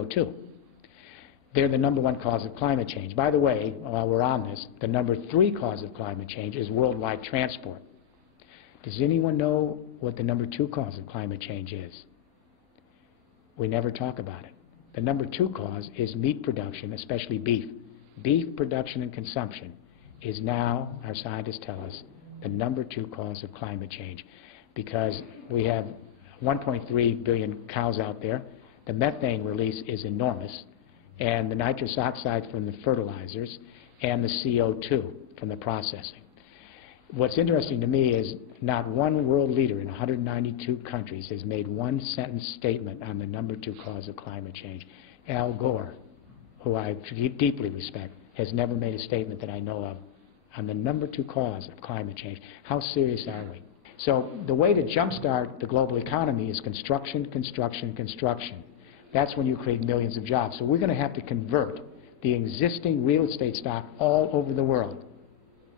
CO2. They're the #1 cause of climate change. By the way, while we're on this, the #3 cause of climate change is worldwide transport. Does anyone know what the #2 cause of climate change is? We never talk about it. The #2 cause is meat production, especially beef. Beef production and consumption is now, our scientists tell us, the #2 cause of climate change, because we have 1.3 billion cows out there. The methane release is enormous, and the nitrous oxide from the fertilizers, and the CO2 from the processing. What's interesting to me is not one world leader in 192 countries has made one sentence statement on the #2 cause of climate change. Al Gore, who I deeply respect, has never made a statement that I know of on the #2 cause of climate change. How serious are we? So the way to jumpstart the global economy is construction, construction, construction. That's when you create millions of jobs. So we're going to have to convert the existing real estate stock all over the world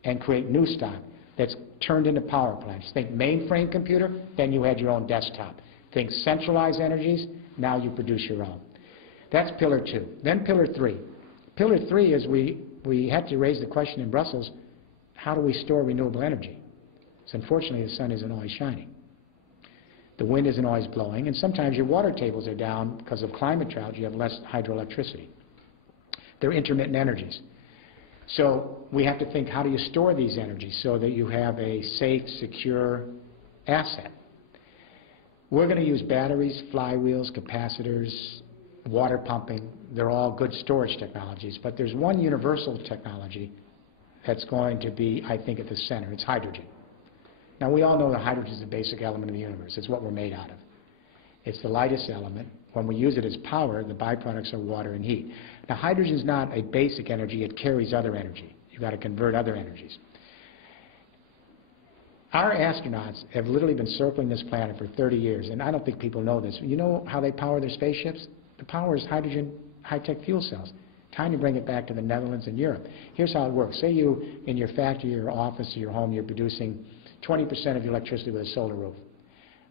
and create new stock that's turned into power plants. Think mainframe computer, then you had your own desktop. Think centralized energies, now you produce your own. That's pillar 2. Then pillar 3. Pillar 3 is we had to raise the question in Brussels, how do we store renewable energy? So unfortunately, the sun isn't always shining. The wind isn't always blowing, and sometimes your water tables are down because of climate drought. You have less hydroelectricity. They're intermittent energies. So we have to think, how do you store these energies so that you have a safe, secure asset? We're going to use batteries, flywheels, capacitors, water pumping. They're all good storage technologies, but there's one universal technology that's going to be, I think, at the center. It's hydrogen. Now, we all know that hydrogen is the basic element of the universe. It's what we're made out of. It's the lightest element. When we use it as power, the byproducts are water and heat. Now, hydrogen is not a basic energy. It carries other energy. You've got to convert other energies. Our astronauts have literally been circling this planet for 30 years, and I don't think people know this. You know how they power their spaceships? The power is hydrogen, high-tech fuel cells. Time to bring it back to the Netherlands and Europe. Here's how it works. Say you, in your factory, your office, or your home, you're producing 20% of your electricity with a solar roof.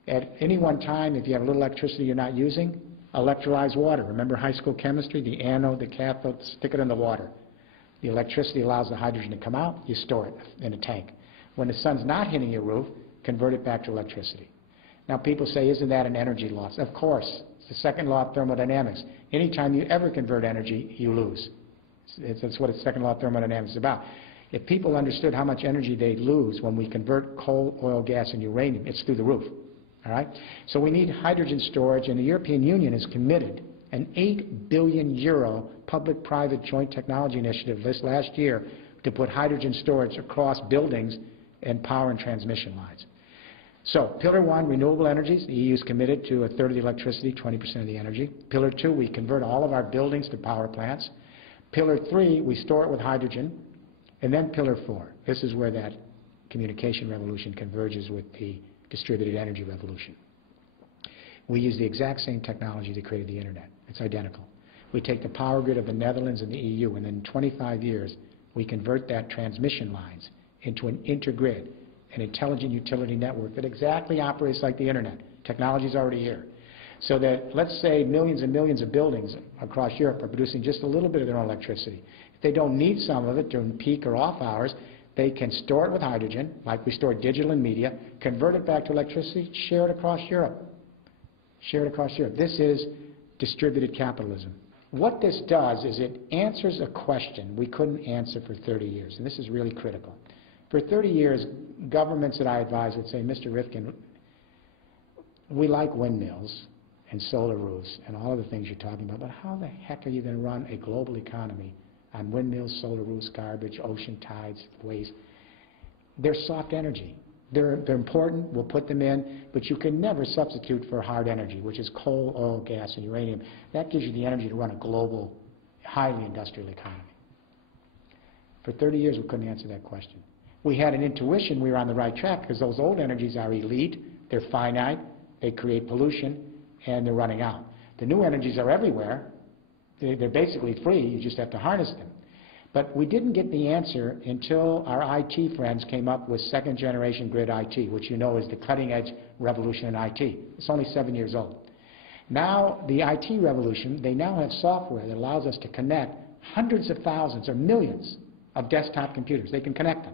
At any one time, if you have a little electricity you're not using, electrolyze water. Remember high school chemistry? The anode, the cathode, stick it in the water. The electricity allows the hydrogen to come out, you store it in a tank. When the sun's not hitting your roof, convert it back to electricity. Now people say, isn't that an energy loss? Of course. It's the second law of thermodynamics. Anytime you ever convert energy, you lose. That's what the second law of thermodynamics is about. If people understood how much energy they'd lose when we convert coal, oil, gas, and uranium, it's through the roof. All right? So we need hydrogen storage, and the European Union has committed an €8 billion public-private joint technology initiative this last year to put hydrogen storage across buildings and power and transmission lines. So, pillar 1, renewable energies. The EU is committed to a third of the electricity, 20% of the energy. Pillar 2, we convert all of our buildings to power plants. Pillar 3, we store it with hydrogen. And then pillar 4, this is where that communication revolution converges with the distributed energy revolution. We use the exact same technology that created the internet. It's identical. We take the power grid of the Netherlands and the EU, and in 25 years, we convert that transmission lines into an intergrid, an intelligent utility network that exactly operates like the internet. Technology is already here. So that, let's say, millions and millions of buildings across Europe are producing just a little bit of their own electricity. If they don't need some of it during peak or off hours, they can store it with hydrogen, like we store digital and media, convert it back to electricity, share it across Europe. Share it across Europe. This is distributed capitalism. What this does is it answers a question we couldn't answer for 30 years, and this is really critical. For 30 years, governments that I advise would say, Mr. Rifkin, we like windmills and solar roofs and all of the things you're talking about, but how the heck are you going to run a global economy on windmills, solar roofs, garbage, ocean tides, waste? They're soft energy. They're important, we'll put them in, but you can never substitute for hard energy, which is coal, oil, gas, and uranium. That gives you the energy to run a global, highly industrial economy. For 30 years, we couldn't answer that question. We had an intuition we were on the right track because those old energies are elite, they're finite, they create pollution, and they're running out. The new energies are everywhere. They're basically free, you just have to harness them. But we didn't get the answer until our IT friends came up with second-generation grid IT, which you know is the cutting-edge revolution in IT. It's only 7 years old. Now, the IT revolution, they now have software that allows us to connect hundreds of thousands or millions of desktop computers. They can connect them.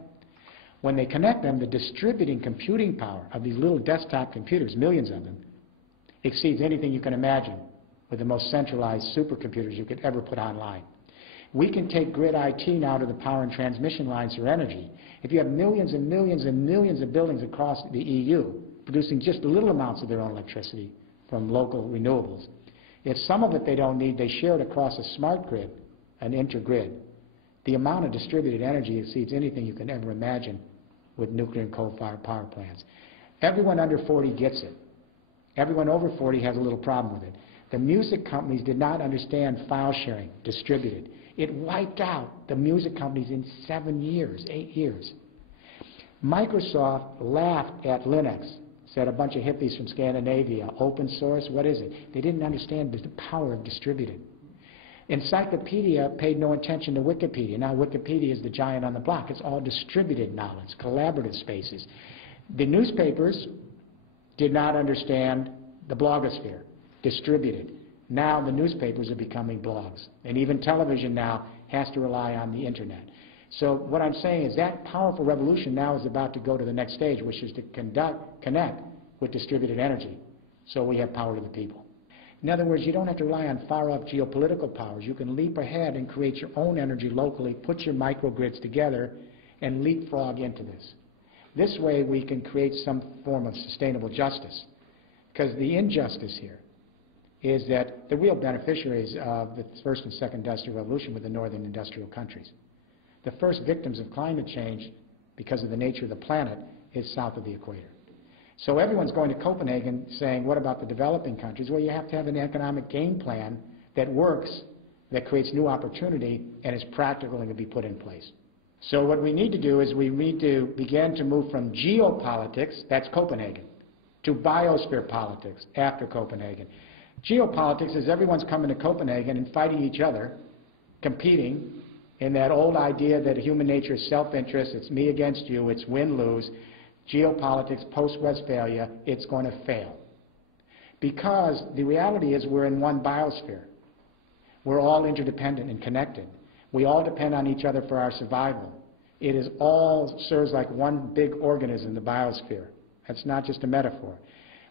When they connect them, the distributing computing power of these little desktop computers, millions of them, exceeds anything you can imagine with the most centralized supercomputers you could ever put online. We can take grid IT now to the power and transmission lines for energy. If you have millions and millions and millions of buildings across the EU producing just little amounts of their own electricity from local renewables, if some of it they don't need, they share it across a smart grid, an intergrid. The amount of distributed energy exceeds anything you can ever imagine with nuclear and coal-fired power plants. Everyone under 40 gets it. Everyone over 40 has a little problem with it. The music companies did not understand file sharing, distributed. It wiped out the music companies in 7 years, 8 years. Microsoft laughed at Linux, said a bunch of hippies from Scandinavia, open source, what is it? They didn't understand the power of distributed. Encyclopedia paid no attention to Wikipedia. Now Wikipedia is the giant on the block. It's all distributed knowledge, collaborative spaces. The newspapers did not understand the blogosphere, distributed. Now the newspapers are becoming blogs. And even television now has to rely on the internet. So what I'm saying is that powerful revolution now is about to go to the next stage, which is to connect with distributed energy. So we have power to the people. In other words, you don't have to rely on far-off geopolitical powers. You can leap ahead and create your own energy locally, put your microgrids together, and leapfrog into this. This way we can create some form of sustainable justice. Because the injustice here is that the real beneficiaries of the first and second industrial revolution were the northern industrial countries. The first victims of climate change, because of the nature of the planet, is south of the equator. So everyone's going to Copenhagen saying, what about the developing countries? Well, you have to have an economic game plan that works, that creates new opportunity, and is practical and can be put in place. So what we need to do is we need to begin to move from geopolitics, that's Copenhagen, to biosphere politics after Copenhagen. Geopolitics is everyone's coming to Copenhagen and fighting each other, competing, in that old idea that human nature is self-interest, it's me against you, it's win-lose. Geopolitics, post-Westphalia, it's going to fail. Because the reality is we're in one biosphere. We're all interdependent and connected. We all depend on each other for our survival. It is all serves like one big organism, the biosphere. That's not just a metaphor.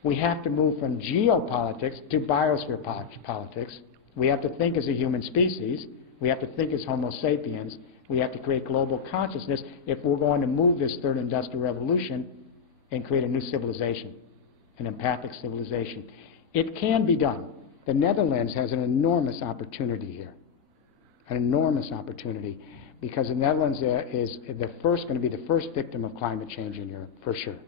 We have to move from geopolitics to biosphere politics. We have to think as a human species. We have to think as Homo sapiens. We have to create global consciousness if we're going to move this third industrial revolution and create a new civilization, an empathic civilization. It can be done. The Netherlands has an enormous opportunity here, an enormous opportunity, because the Netherlands is going to be the first victim of climate change in Europe, for sure.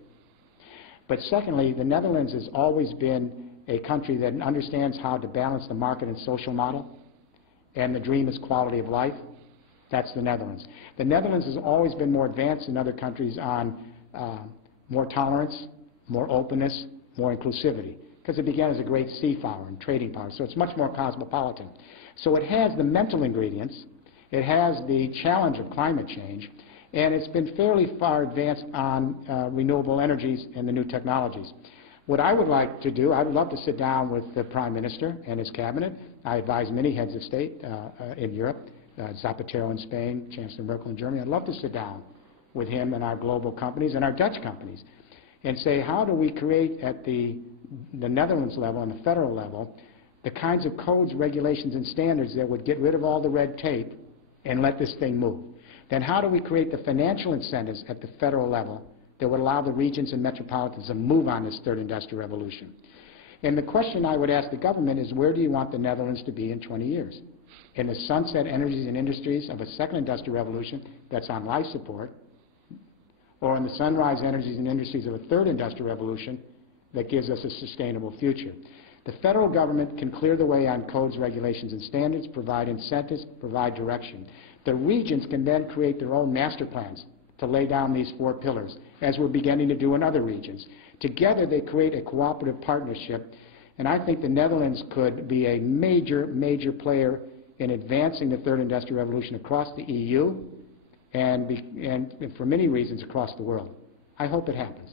But secondly, the Netherlands has always been a country that understands how to balance the market and social model, and the dream is quality of life. That's the Netherlands. The Netherlands has always been more advanced than other countries on more tolerance, more openness, more inclusivity, because it began as a great sea power and trading power, so it's much more cosmopolitan. So it has the mental ingredients, it has the challenge of climate change, and it's been fairly far advanced on renewable energies and the new technologies. What I would like to do, I would love to sit down with the Prime Minister and his cabinet. I advise many heads of state in Europe, Zapatero in Spain, Chancellor Merkel in Germany. I'd love to sit down with him and our global companies and our Dutch companies and say, how do we create at the Netherlands level and the federal level the kinds of codes, regulations, and standards that would get rid of all the red tape and let this thing move? Then how do we create the financial incentives at the federal level that would allow the regions and metropolitans to move on this third industrial revolution? And the question I would ask the government is, where do you want the Netherlands to be in 20 years? In the sunset energies and industries of a second industrial revolution that's on life support, or in the sunrise energies and industries of a third industrial revolution that gives us a sustainable future? The federal government can clear the way on codes, regulations, and standards, provide incentives, provide direction. The regions can then create their own master plans to lay down these 4 pillars, as we're beginning to do in other regions. Together they create a cooperative partnership, and I think the Netherlands could be a major, major player in advancing the third industrial revolution across the EU and for many reasons across the world. I hope it happens.